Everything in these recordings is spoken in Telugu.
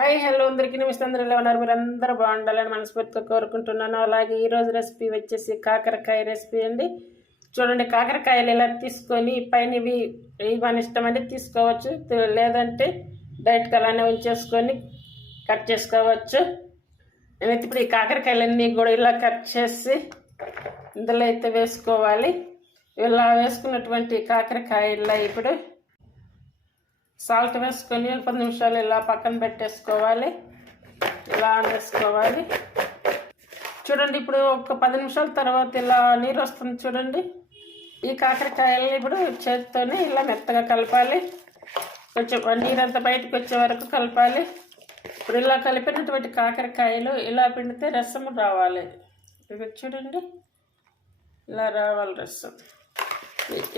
హాయ్ హలో అందరికీ నమస్తే. అందరూ ఎలా ఉన్నారు? మీరు అందరూ బాగుండాలని మనస్ఫూర్తిగా కోరుకుంటున్నాను. అలాగే ఈరోజు రెసిపీ వచ్చేసి కాకరకాయ రెసిపీ అండి. చూడండి, కాకరకాయలు ఇలా తీసుకొని పైన ఇవి మన ఇష్టం అంటే తీసుకోవచ్చు, లేదంటే డైరెక్ట్గా అలానే ఉంచేసుకొని కట్ చేసుకోవచ్చు. నేనైతే ఇప్పుడు ఈ కాకరకాయలన్నీ కూడా ఇలా కట్ చేసి ఇందులో అయితే వేసుకోవాలి. ఇలా వేసుకున్నటువంటి కాకరకాయల్లో ఇప్పుడు సాల్ట్ వేసుకొని 10 నిమిషాలు ఇలా పక్కన పెట్టేసుకోవాలి. ఇలా వేసుకోవాలి. చూడండి, ఇప్పుడు ఒక 10 నిమిషాల తర్వాత ఇలా నీరు వస్తుంది చూడండి. ఈ కాకరకాయలు ఇప్పుడు చేతితోనే ఇలా మెత్తగా కలపాలి. కొంచెం నీరంతా బయటకు వచ్చే వరకు కలపాలి. ఇప్పుడు ఇలా కలిపినటువంటి కాకరకాయలు ఇలా పిండితే రసం రావాలి. ఇది చూడండి, ఇలా రావాలి రసం.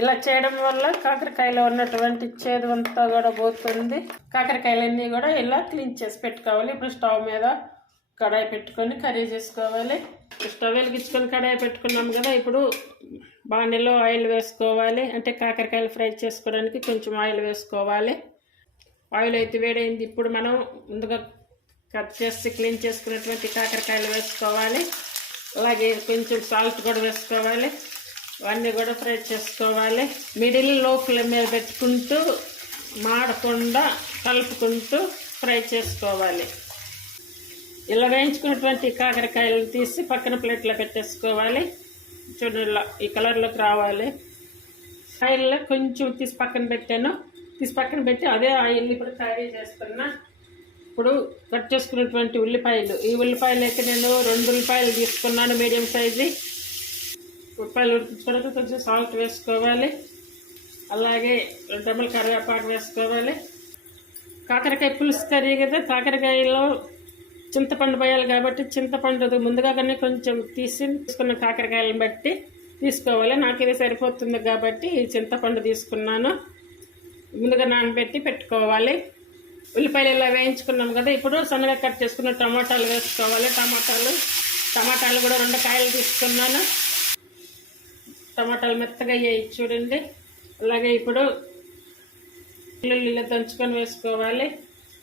ఇలా చేయడం వల్ల కాకరకాయలో ఉన్నటువంటి చేదు అంతా కూడా పోతుంది. కాకరకాయలన్నీ కూడా ఇలా క్లీన్ చేసి పెట్టుకోవాలి. ఇప్పుడు స్టవ్ మీద కడాయి పెట్టుకొని కర్రీ చేసుకోవాలి. స్టవ్ వెలిగించుకొని కడాయి పెట్టుకున్నాం కదా, ఇప్పుడు బాణీలో ఆయిల్ వేసుకోవాలి. అంటే కాకరకాయలు ఫ్రై చేసుకోవడానికి కొంచెం ఆయిల్ వేసుకోవాలి. ఆయిల్ అయితే వేడైంది. ఇప్పుడు మనం ముందుగా కట్ చేసి క్లీన్ చేసుకున్నటువంటి కాకరకాయలు వేసుకోవాలి. అలాగే కొంచెం సాల్ట్ కూడా వేసుకోవాలి. అవన్నీ కూడా ఫ్రై చేసుకోవాలి. మిడిల్ లో ఫ్లేమ్ మీద పెట్టుకుంటూ మాడకుండా కలుపుకుంటూ ఫ్రై చేసుకోవాలి. ఇలా వేయించుకున్నటువంటి కాకరకాయలు తీసి పక్కన ప్లేట్లో పెట్టేసుకోవాలి. చూడండి, ఇలా ఈ కలర్లోకి రావాలి. ఆయిల్లో కొంచెం తీసి పక్కన పెట్టాను. తీసి పక్కన పెట్టి అదే ఆయిల్ ఇప్పుడు కర్రీ చేస్తున్నా. ఇప్పుడు కట్ చేసుకున్నటువంటి ఉల్లిపాయలు, ఈ ఉల్లిపాయలు అయితే నేను 2 ఉల్లిపాయలు తీసుకున్నాను, మీడియం సైజు. ఉల్లిపాయలు ఉడికించుకోవడానికి కొంచెం సాల్ట్ వేసుకోవాలి. అలాగే 2 రెమ్మల కరివేపాకు వేసుకోవాలి. కాకరకాయ పులుసు కర్రీ కదా, కాకరకాయలో చింతపండు పోయాలి కాబట్టి చింతపండు ముందుగా కానీ కొంచెం తీసుకున్న కాకరకాయలను బట్టి తీసుకోవాలి. నాకు ఇది సరిపోతుంది కాబట్టి చింతపండు తీసుకున్నాను. ముందుగా నానబెట్టి పెట్టుకోవాలి. ఉల్లిపాయలు ఇలా వేయించుకున్నాం కదా, ఇప్పుడు సన్నగా కట్ చేసుకున్న టమాటాలు వేసుకోవాలి. టమాటాలు కూడా 2 కాయలు తీసుకున్నాను. టమాటాలు మెత్తగా అయ్యాయి చూడండి. అలాగే ఇప్పుడు వెల్లుల్లి దంచుకొని వేసుకోవాలి.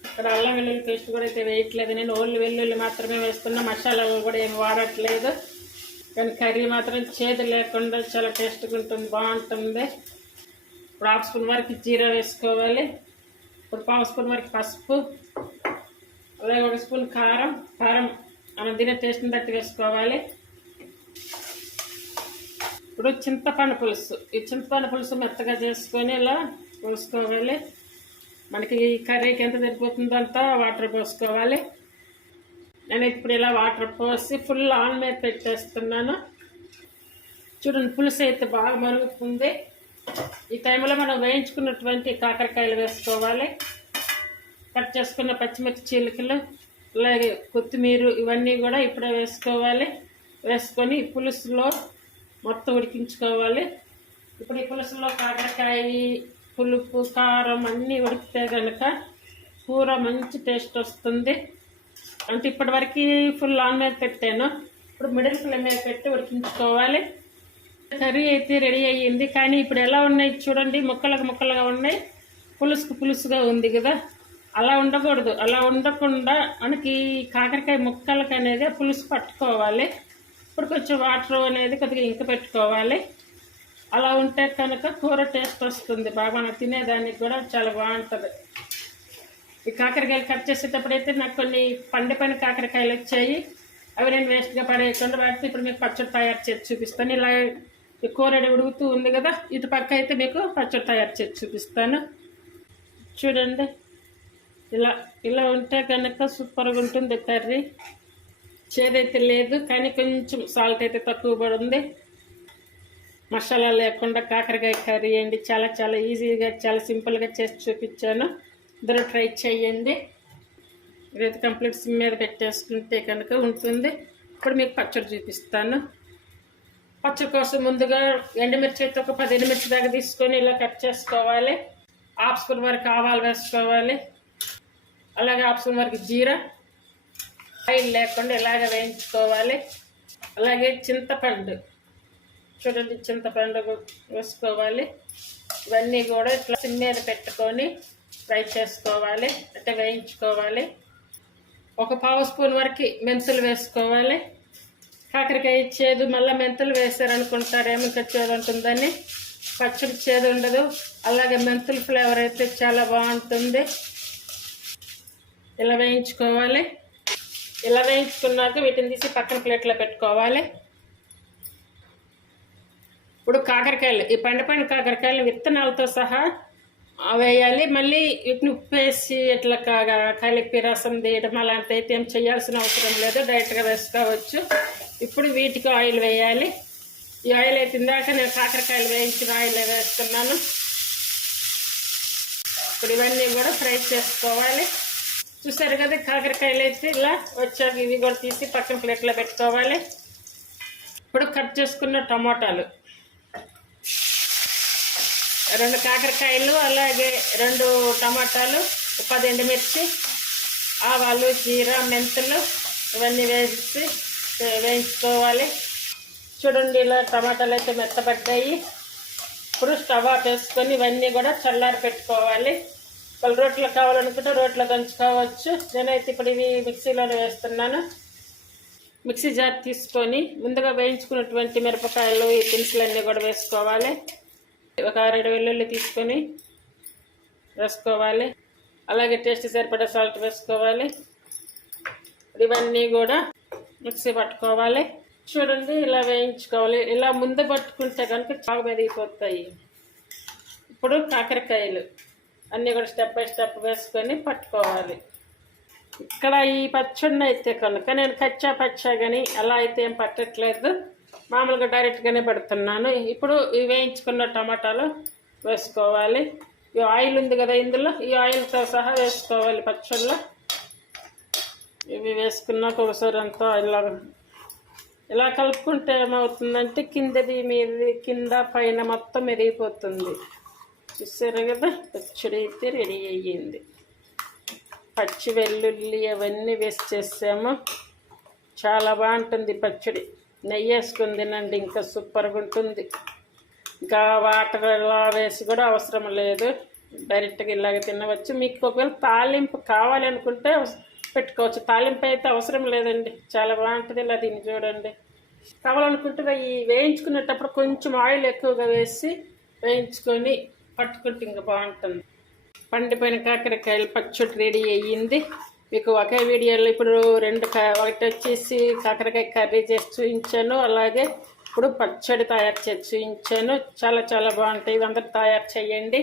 ఇక్కడ అల్లం వెల్లుల్లి పేస్ట్ కూడా అయితే వేయట్లేదు, నేను ఓన్లీ వెల్లుల్లి మాత్రమే వేస్తున్నా. మసాలాలు కూడా ఏమి వాడట్లేదు. కానీ కర్రీ మాత్రం చేదు లేకుండా చాలా టేస్ట్గా ఉంటుంది, బాగుంటుంది. ఇప్పుడు 1/2 స్పూన్ వరకు జీరా వేసుకోవాలి. ఇప్పుడు 1/2 స్పూన్ వరకు పసుపు, అలాగే 1 స్పూన్ కారం మనం తినే టేస్ట్ని బట్టి వేసుకోవాలి. ఇప్పుడు చింతపండు పులుసు, ఈ చింతపండు పులుసు మెత్తగా చేసుకొని ఇలా పోసుకోవాలి. మనకి ఈ కర్రీకి ఎంత సరిపోతుందో అంతా వాటర్ పోసుకోవాలి. నేను ఇప్పుడు ఇలా వాటర్ పోసి ఫుల్ ఆన్ మీద పెట్టేస్తున్నాను. చూడండి, పులుసు అయితే బాగా మరుగుతుంది. ఈ టైంలో మనం వేయించుకున్నటువంటి కాకరకాయలు వేసుకోవాలి. కట్ చేసుకున్న పచ్చిమిర్చి చీలికలు, అలాగే కొత్తిమీర, ఇవన్నీ కూడా ఇప్పుడే వేసుకోవాలి. వేసుకొని ఈ పులుసులో మొత్తం ఉడికించుకోవాలి. ఇప్పుడు ఈ పులుసులో కాకరకాయ, పులుపు, కారం అన్నీ ఉడికితే కనుక కూర మంచి టేస్ట్ వస్తుంది. అంటే ఇప్పటివరకు ఫుల్ ఆన్ మీద పెట్టాను. ఇప్పుడు మిడిల్ ఫ్లేమ్ మీద పెట్టి ఉడికించుకోవాలి. కర్రీ అయితే రెడీ అయ్యింది. కానీ ఇప్పుడు ఎలా ఉన్నాయి చూడండి, ముక్కలుగా ఉన్నాయి, పులుసుగా ఉంది కదా. అలా ఉండకూడదు. అలా ఉండకుండా మనకి కాకరకాయ ముక్కలకి అనేది పులుసు పట్టుకోవాలి. ఇప్పుడు కొంచెం వాటర్ అనేది కొద్దిగా ఇంక పెట్టుకోవాలి. అలా ఉంటే కనుక కూర టేస్ట్ వస్తుంది బాగా, మనం తినేదానికి కూడా చాలా బాగుంటుంది. ఈ కాకరకాయలు కట్ చేసేటప్పుడు అయితే నాకు కొన్ని పండిపోయిన కాకరకాయలు వచ్చాయి. అవి నేను వేస్ట్గా పడేయకుండా వాటికి ఇప్పుడు మీకు పచ్చడి తయారు చేసి చూపిస్తాను. ఇలా ఈ కూర ఉడుకుతూ ఉంది కదా, ఇటు పక్క అయితే మీకు పచ్చడి తయారు చేసి చూపిస్తాను. చూడండి, ఇలా ఉంటే కనుక సూపర్గా ఉంటుంది కర్రీ. చేదైతే లేదు, కానీ కొంచెం సాల్ట్ అయితే తక్కువ పడింది. మసాలా లేకుండా కాకరకాయ కర్రీ అండి. చాలా ఈజీగా, చాలా సింపుల్గా చేసి చూపించాను. అందరూ ట్రై చేయండి. ఇదైతే కంప్లీట్ సిమ్ మీద పెట్టేసుకుంటే కనుక ఉంటుంది. ఇప్పుడు మీకు పచ్చడి చూపిస్తాను. పచ్చడి కోసం ముందుగా ఎండుమిర్చి అయితే ఒక 10 ఎండుమిర్చి దాకా తీసుకొని ఇలా కట్ చేసుకోవాలి. 1/2 స్పూన్ వరకు ఆవాలు వేసుకోవాలి. అలాగే 1/2 స్పూన్ వరకు జీరా, ఆయిల్ లేకుండా ఇలాగ వేయించుకోవాలి. అలాగే చింతపండు, చూడండి, చింతపండు వేసుకోవాలి. ఇవన్నీ కూడా ఇట్లా సిమ్ మీద పెట్టుకొని ఫ్రై చేసుకోవాలి, అంటే వేయించుకోవాలి. ఒక పావు స్పూన్ వరకు మెంతులు వేసుకోవాలి. కాకరకాయ చేదు, మళ్ళీ మెంతులు వేసారనుకుంటారేమో ఇంకా చేదు ఉంటుందని. పచ్చడి చేదు ఉండదు. అలాగే మెంతుల ఫ్లేవర్ అయితే చాలా బాగుంటుంది. ఇలా వేయించుకోవాలి. ఇలా వేయించుకున్నాక వీటిని తీసి పక్కన ప్లేట్లో పెట్టుకోవాలి. ఇప్పుడు కాకరకాయలు, ఈ పండిపోయిన కాకరకాయలు విత్తనాలతో సహా వేయాలి. మళ్ళీ వీటిని ఉప్పు వేసి ఇట్లా కలిపి రసం తీయడం అలాంటి అయితే ఏం చేయాల్సిన అవసరం లేదు, డైరెక్ట్గా వేసుకోవచ్చు. ఇప్పుడు వీటికి ఆయిల్ వేయాలి. ఈ ఆయిల్ అయితే ఇందాక నేను కాకరకాయలు వేయించిన ఆయిల్ వేస్తున్నాను. ఇప్పుడు ఇవన్నీ కూడా ఫ్రై చేసుకోవాలి. చూసారు కదా, కాకరకాయలు అయితే ఇలా వచ్చాక ఇవి కూడా తీసి పక్కన ప్లేట్లో పెట్టుకోవాలి. ఇప్పుడు కట్ చేసుకున్న టమోటాలు, 2 కాకరకాయలు, అలాగే 2 టమాటాలు, 10 ఎండుమిర్చి, ఆవాలు, జీరా, మెంతులు ఇవన్నీ వేసి వేయించుకోవాలి. చూడండి, ఇలా టమాటాలు అయితే మెత్తపడ్డాయి. ఇప్పుడు స్టవ్ ఆఫ్ వేసుకొని ఇవన్నీ కూడా చల్లారి పెట్టుకోవాలి. వాళ్ళు రోట్లో కావాలనుకుంటే రోట్లో దంచుకోవచ్చు. నేనైతే ఇప్పుడు ఇవి మిక్సీలోనే వేస్తున్నాను. మిక్సీ జార్ తీసుకొని ముందుగా వేయించుకున్నటువంటి మిరపకాయలు, ఈ దినుసులన్నీ కూడా వేసుకోవాలి. ఒక 2 వెల్లుల్లి తీసుకొని వేసుకోవాలి. అలాగే టేస్ట్ సరిపడా సాల్ట్ వేసుకోవాలి. ఇవన్నీ కూడా మిక్సీ పట్టుకోవాలి. చూడండి, ఇలా వేయించుకోవాలి. ఇలా ముందు పట్టుకుంటే కనుక చావు మెదిగిపోతాయి. ఇప్పుడు కాకరకాయలు అన్నీ కూడా స్టెప్ బై స్టెప్ వేసుకొని పట్టుకోవాలి. ఇక్కడ ఈ పచ్చడిని అయితే కనుక నేను పచ్చా కానీ అలా అయితే ఏం పట్టట్లేదు, మామూలుగా డైరెక్ట్గానే పెడుతున్నాను. ఇప్పుడు ఈ వేయించుకున్న టమాటాలు వేసుకోవాలి. ఈ ఆయిల్ ఉంది కదా ఇందులో, ఈ ఆయిల్తో సహా వేసుకోవాలి పచ్చళ్ళలో. ఇవి వేసుకున్నాక ఒకసారి అంతా ఇలా కలుపుకుంటే ఏమవుతుందంటే కిందది మీది కింద పైన మొత్తం మెరిగిపోతుంది. చూసారు కదా, పచ్చడి అయితే రెడీ అయ్యింది. పచ్చి వెల్లుల్లి అవన్నీ వేసి చేసాము. చాలా బాగుంటుంది పచ్చడి. నెయ్యి వేసుకుని తినండి, ఇంకా సూపర్గా ఉంటుంది. ఇంకా వాటర్ ఇలా వేసి కూడా అవసరం లేదు, డైరెక్ట్గా ఇలాగ తినవచ్చు. మీకు ఒకవేళ తాలింపు కావాలి అనుకుంటే పెట్టుకోవచ్చు. తాలింపు అయితే అవసరం లేదండి, చాలా బాగుంటుంది. ఇలా తిని చూడండి. కావాలనుకుంటే ఈ వేయించుకునేటప్పుడు కొంచెం ఆయిల్ ఎక్కువగా వేసి వేయించుకొని పట్టుకుంటే ఇంకా బాగుంటుంది. పండిపోయిన కాకరకాయలు పచ్చడి రెడీ అయ్యింది. మీకు ఒకే వీడియోలో ఇప్పుడు ఒకటి వచ్చేసి కాకరకాయ కర్రీ చేసి చూపించాను, అలాగే ఇప్పుడు పచ్చడి తయారు చేసి చూపించాను. చాలా చాలా బాగుంటాయి. ఇవి అందరూ తయారు చేయండి.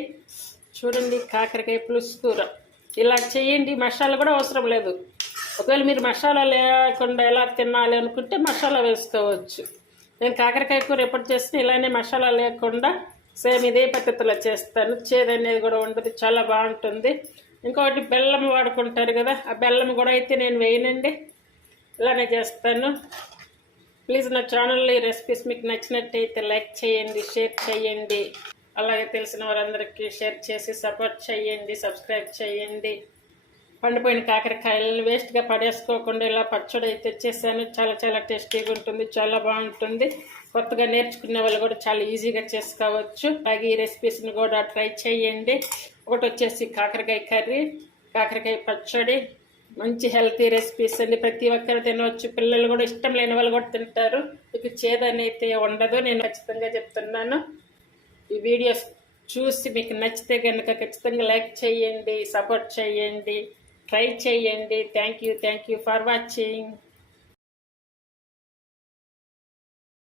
చూడండి, కాకరకాయ పులుసు కూర ఇలా చేయండి. మసాలా కూడా అవసరం లేదు. ఒకవేళ మీరు మసాలా లేకుండా ఎలా తినాలి అనుకుంటే మసాలా వేసుకోవచ్చు. నేను కాకరకాయ కూర ఎప్పుడు చేస్తే ఇలానే మసాలా లేకుండా సేమ్ ఇదే పద్ధతిలో చేస్తాను. చేదు అనేది కూడా ఉండదు, చాలా బాగుంటుంది. ఇంకొకటి బెల్లం వాడుకుంటారు కదా, ఆ బెల్లం కూడా అయితే నేను వేయనండి, ఇలానే చేస్తాను. ప్లీజ్ నా ఛానల్లో ఈ రెసిపీస్ మీకు నచ్చినట్టయితే లైక్ చేయండి, షేర్ చేయండి. అలాగే తెలిసిన వారందరికీ షేర్ చేసి సపోర్ట్ చేయండి, సబ్స్క్రైబ్ చేయండి. పండిపోయిన కాకరకాయలను వేస్ట్గా పడేసుకోకుండా ఇలా పచ్చడి అయితే చేశాను. చాలా చాలా టేస్టీగా ఉంటుంది, చాలా బాగుంటుంది. కొత్తగా నేర్చుకునే వాళ్ళు కూడా చాలా ఈజీగా చేసుకోవచ్చు. అలాగే ఈ రెసిపీస్ని కూడా ట్రై చేయండి. ఒకటి వచ్చేసి కాకరకాయ కర్రీ, కాకరకాయ పచ్చడి, మంచి హెల్తీ రెసిపీస్ అండి. ప్రతి ఒక్కరు తినవచ్చు. పిల్లలు కూడా ఇష్టం లేని వాళ్ళు కూడా తింటారు. మీకు చేదని అయితే ఉండదు, నేను ఖచ్చితంగా చెప్తున్నాను. ఈ వీడియోస్ చూసి మీకు నచ్చితే కనుక ఖచ్చితంగా లైక్ చేయండి, సపోర్ట్ చేయండి, ట్రై చేయండి. Thank you for watching.